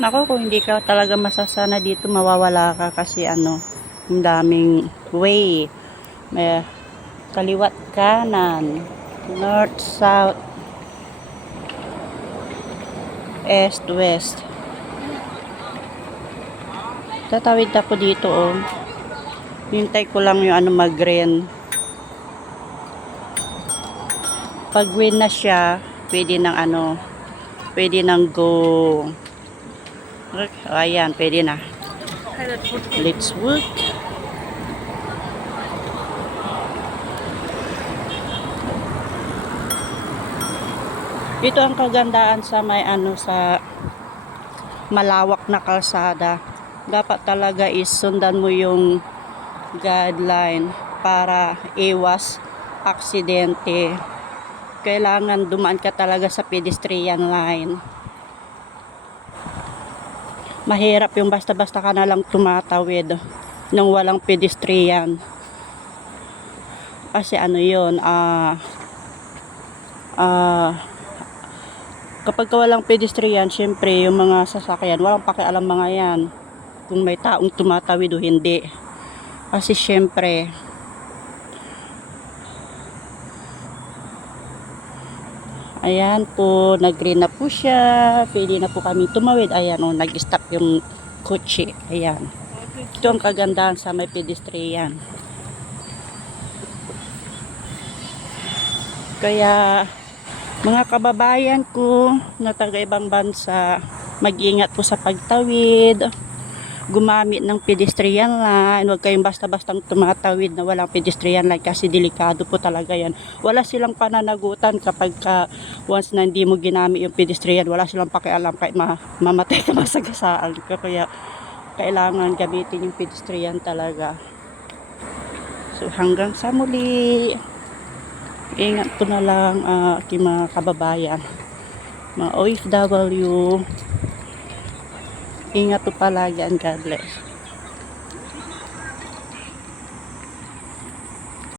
Nako, kung hindi ka talaga masasana dito, mawawala ka kasi ang daming way. May kaliwat, kanan, north, south, east, west. Tatawid ako dito, oh. Hintay ko lang yung mag-green. Pag green na siya, pwede nang go. Ayan, pwede na. Let's work. Ito ang kagandaan sa sa malawak na kalsada. Dapat talaga sundan mo yung guideline para iwas aksidente. Kailangan dumaan ka talaga sa pedestrian line. Mahirap yung basta-basta ka na lang tumatawid nang walang pedestrian. Kasi yun, kapag walang pedestrian, syempre yung mga sasakyan, walang pakialam mga yan kung may taong tumatawid o hindi. Kasi syempre, ayan po, nag-green na po siya. Pwede na po kami tumawid. Ayan, nag-stop yung kotse. Ayan. Ito ang kagandahan sa may pedestrian. Kaya, mga kababayan ko na taga-ibang bansa, mag-ingat po sa pagtawid. Gumamit ng pedestrian line. Huwag kayong basta-bastang tumatawid na walang pedestrian line kasi delikado po talaga yan. Wala silang pananagutan kapag once na hindi mo ginamit yung pedestrian, wala silang pakialam kahit mamatay ka masagasaan ka. Kaya kailangan gamitin yung pedestrian talaga. So hanggang sa muli, ingat po na lang aking mga kababayan, mga OFW. Ingat po palagi and God bless.